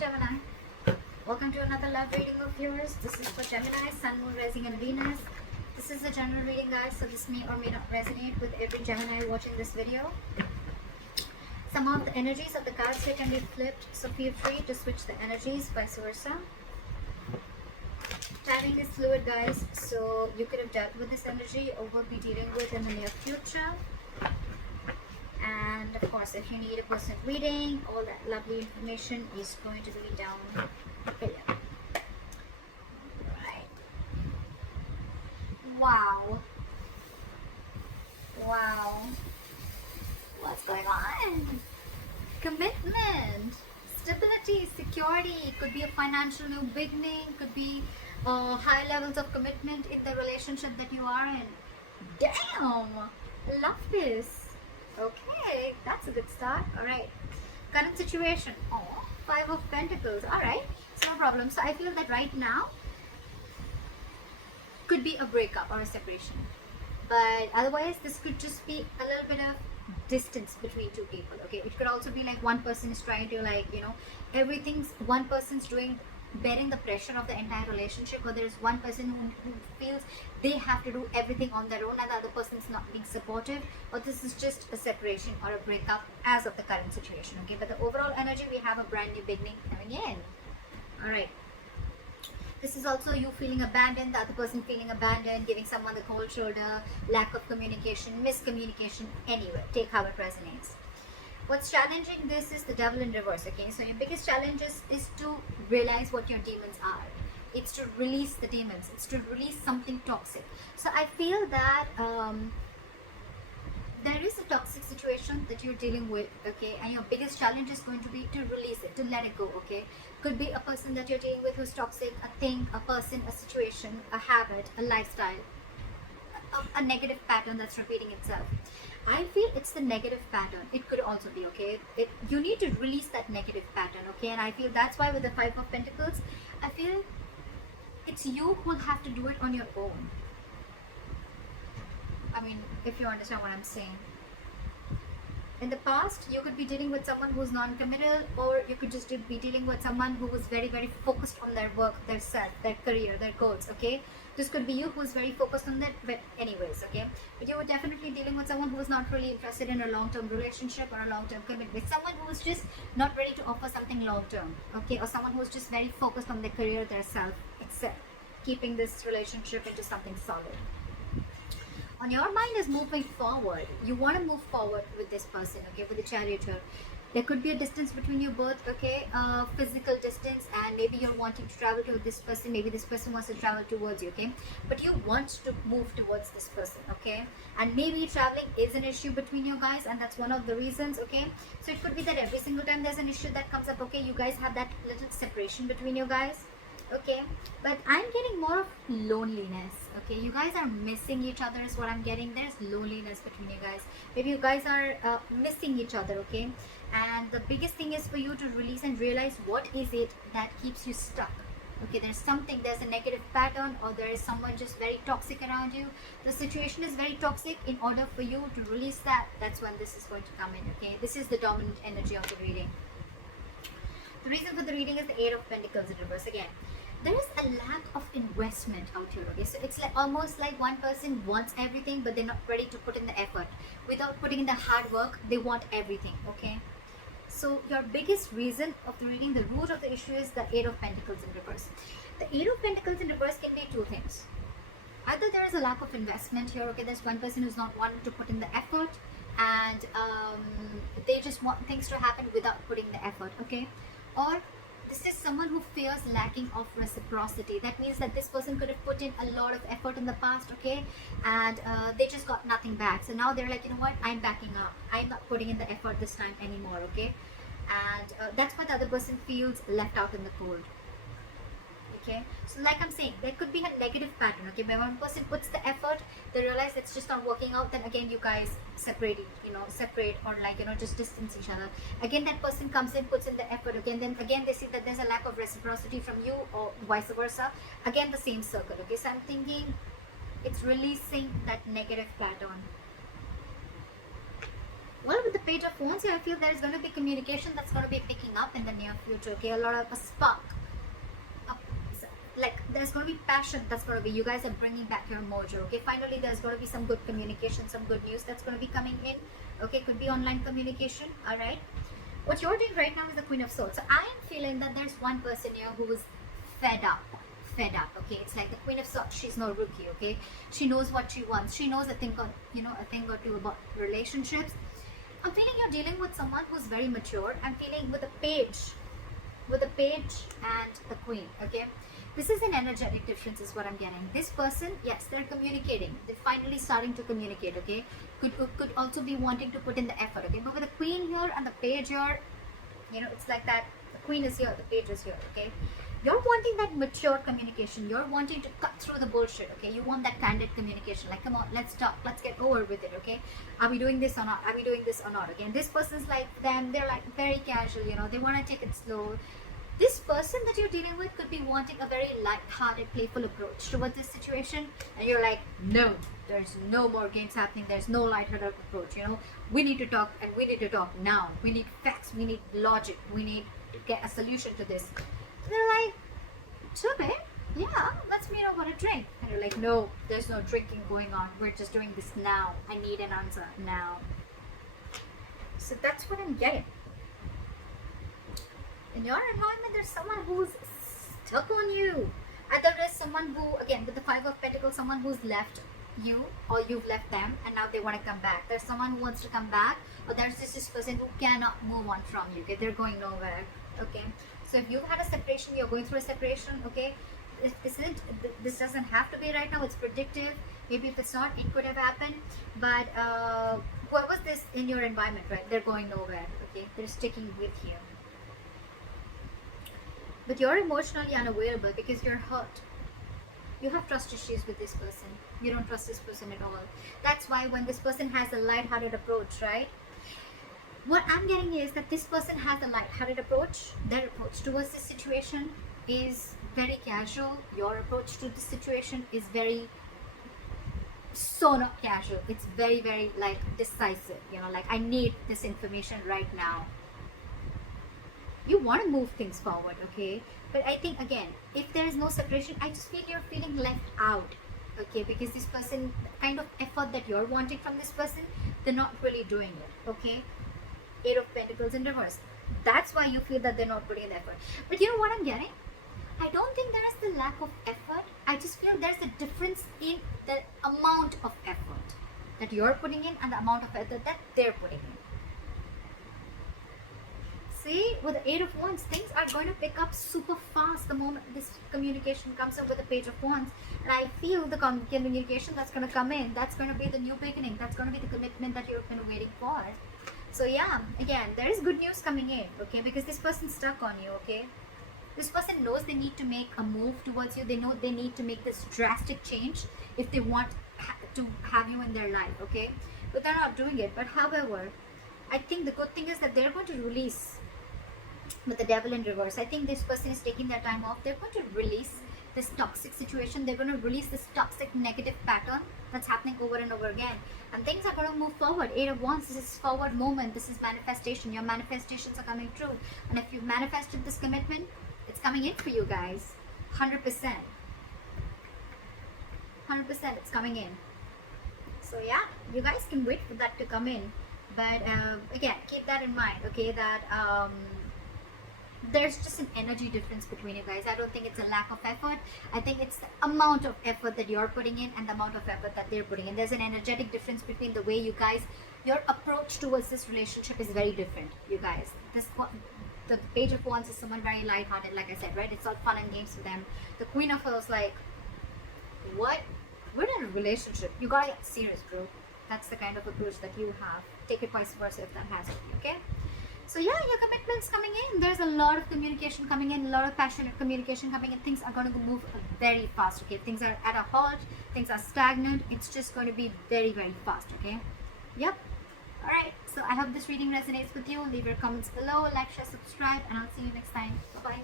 Gemini. Welcome to another love reading of yours. This is for Gemini, Sun, Moon, Rising, and Venus. This is a general reading, guys, so this may or may not resonate with every Gemini watching this video. Some of the energies of the cards here can be flipped, so feel free to switch the energies, vice versa. Timing is fluid, guys, so you could have dealt with this energy or will be dealing with in the near future. And of course, if you need a personal reading, all that lovely information is going to be down below. Right. Wow. Wow. What's going on? Commitment, stability, security. Could be a financial new beginning. Could be high levels of commitment in the relationship that you are in. Damn. Love this. Okay, that's a good start. All right. Current situation. Oh, Five of Pentacles. All right. It's no problem. So I feel that right now could be a breakup or a separation. But otherwise, this could just be a little bit of distance between two people. Okay. It could also be like one person is trying to one person's bearing the pressure of the entire relationship, or there is one person who feels they have to do everything on their own and the other person is not being supportive, or this is just a separation or a breakup as of the current situation. Okay, but the overall energy, we have a brand new beginning coming in. All right, this is also you feeling abandoned, the other person feeling abandoned, giving someone the cold shoulder, lack of communication, miscommunication. Anyway, take how it resonates. What's challenging this is the Devil in reverse. Okay, so your biggest challenge is to realize what your demons are. It's to release the demons. It's to release something toxic. So I feel that there is a toxic situation that you're dealing with. Okay, and your biggest challenge is going to be to release it, to let it go. Okay, could be a person that you're dealing with who's toxic, a thing, a person, a situation, a habit, a lifestyle, a negative pattern that's repeating itself. I feel it's the negative pattern. It could also be, okay, you need to release that negative pattern. Okay, and I feel that's why with the Five of Pentacles, I feel it's you who'll have to do it on your own. I mean, if you understand what I'm saying. In the past, you could be dealing with someone who's non-committal, or you could just be dealing with someone who was very, very focused on their work, their self, their career, their goals. Okay, this could be you who's very focused on that. But anyways, okay, but you were definitely dealing with someone who was not really interested in a long-term relationship or a long-term commitment. Someone who was just not ready to offer something long-term. Okay, or someone who's just very focused on their career, their self, etc., keeping this relationship into something solid. On your mind is moving forward. You want to move forward with this person, okay, with the Charioteer. There could be a distance between you both, okay, physical distance, and maybe you're wanting to travel to this person, maybe this person wants to travel towards you, okay, but you want to move towards this person, okay, and maybe traveling is an issue between you guys, and that's one of the reasons, okay. So it could be that every single time there's an issue that comes up, okay, you guys have that little separation between you guys. Okay, but I'm getting more of loneliness. Okay, you guys are missing each other is what I'm getting. There's loneliness between you guys. Maybe you guys are missing each other. Okay, and the biggest thing is for you to release and realize what is it that keeps you stuck. Okay, there's a negative pattern, or there is someone just very toxic around you. The situation is very toxic. In order for you to release that, that's when this is going to come in. Okay, this is the dominant energy of the reading. The reason for the reading is the Eight of Pentacles in reverse again. There is a lack of investment out here. Okay, so it's like almost like one person wants everything, but they're not ready to put in the effort. Without putting in the hard work, they want everything. Okay, so your biggest reason of the reading, the root of the issue, is the Eight of Pentacles in reverse. The Eight of Pentacles in reverse can be two things. Either there is a lack of investment here. Okay, there's one person who's not wanting to put in the effort, and they just want things to happen without putting the effort. Okay, or this is someone who fears lacking of reciprocity. That means that this person could have put in a lot of effort in the past, okay, and they just got nothing back. So now they're like, you know what, I'm backing up. I'm not putting in the effort this time anymore, okay, and that's why the other person feels left out in the cold. Okay, so like I'm saying, there could be a negative pattern. Okay, when one person puts the effort, they realize it's just not working out, then again you guys separate, or just distance each other. Again, that person comes in, puts in the effort again, then again they see that there's a lack of reciprocity from you, or vice versa. Again, the same circle. Okay, so I'm thinking it's releasing that negative pattern. Well, with the Page of Wands here, I feel there's going to be communication that's going to be picking up in the near future, okay? A lot of a spark. Like there's going to be passion that's going to be, you guys are bringing back your mojo, okay? Finally there's going to be some good communication, some good news that's going to be coming in, okay? Could be online communication. All right, what you're doing right now is the Queen of Swords. So I am feeling that there's one person here who is fed up, okay? It's like the Queen of Swords, she's no rookie, okay? She knows what she wants, she knows a thing or, you know, a thing or two about relationships. I'm feeling you're dealing with someone who's very mature. I'm feeling with the page and the Queen, okay? This is an energetic difference is what I'm getting. This person, yes, they're communicating. They're finally starting to communicate, okay? Could also be wanting to put in the effort, okay? But with the Queen here and the page here, you know, it's like that. The Queen is here, the page is here, okay? You're wanting that mature communication. You're wanting to cut through the bullshit, okay? You want that candid communication. Like, come on, let's talk. Let's get over with it, okay? Are we doing this or not? Are we doing this or not, okay? And this person's like them. They're like very casual, you know. They want to take it slow. This person that you're dealing with could be wanting a very light-hearted, playful approach towards this situation, and you're like, no, there's no more games happening. There's no light-hearted approach. You know, we need to talk, and we need to talk now. We need facts. We need logic. We need to get a solution to this. And they're like, sure, babe. Yeah, let's meet up for a drink. And you're like, no, there's no drinking going on. We're just doing this now. I need an answer now. So that's what I'm getting. In your environment, there's someone who's stuck on you. Either there's someone who, again, with the Five of Pentacles, someone who's left you or you've left them and now they want to come back. There's someone who wants to come back, or there's this person who cannot move on from you. Okay, they're going nowhere. Okay, so if you've had a separation, you're going through a separation. Okay, this doesn't have to be right now. It's predictive. Maybe if it's not, it could have happened. But what was this in your environment, right? They're going nowhere. Okay, they're sticking with you. But you're emotionally unavailable because you're hurt. You have trust issues with this person. You don't trust this person at all. That's why when this person has a light-hearted approach, right? What I'm getting is that this person has a light-hearted approach. Their approach towards this situation is very casual. Your approach to this situation is very so not casual. It's very, very like decisive. You know, like I need this information right now. You want to move things forward, okay? But I think again, if there is no separation, I just feel you're feeling left out, okay? Because this person, kind of effort that you're wanting from this person, they're not really doing it, okay? Eight of Pentacles in reverse. That's why you feel that they're not putting in effort. But you know what I'm getting? I don't think there is the lack of effort. I just feel there's a difference in the amount of effort that you're putting in and the amount of effort that they're putting in. See, with the Eight of Wands, things are going to pick up super fast the moment this communication comes up with the Page of Wands. And I feel the communication that's going to come in, that's going to be the new beginning. That's going to be the commitment that you've been waiting for. So yeah, again, there is good news coming in, okay? Because this person's stuck on you, okay? This person knows they need to make a move towards you. They know they need to make this drastic change if they want to have you in their life, okay? But they're not doing it. But however, I think the good thing is that they're going to release with the Devil in reverse. I think this person is taking their time off. They're going to release this toxic situation. They're going to release this toxic negative pattern that's happening over and over again. And things are going to move forward. Eight of Wands, this is forward movement. This is manifestation. Your manifestations are coming true. And if you've manifested this commitment, it's coming in for you guys. 100%. 100% it's coming in. So yeah, you guys can wait for that to come in. But again, keep that in mind, okay? That there's just an energy difference between you guys. I don't think it's a lack of effort. I think it's the amount of effort that you're putting in and the amount of effort that they're putting in. There's an energetic difference between the way you guys, your approach towards this relationship is very different, you guys. The Page of Wands is someone very lighthearted, like I said, right? It's all fun and games for them. The Queen of Earth's like, what? We're in a relationship. You gotta get serious, bro. That's the kind of approach that you have. Take it vice versa if that has to be, okay? So yeah, your commitment's coming in. There's a lot of communication coming in, a lot of passionate communication coming in. Things are going to move very fast, okay? Things are at a halt, things are stagnant. It's just going to be very, very fast, okay? Yep. Alright, so I hope this reading resonates with you. Leave your comments below, like, share, subscribe, and I'll see you next time. Bye-bye.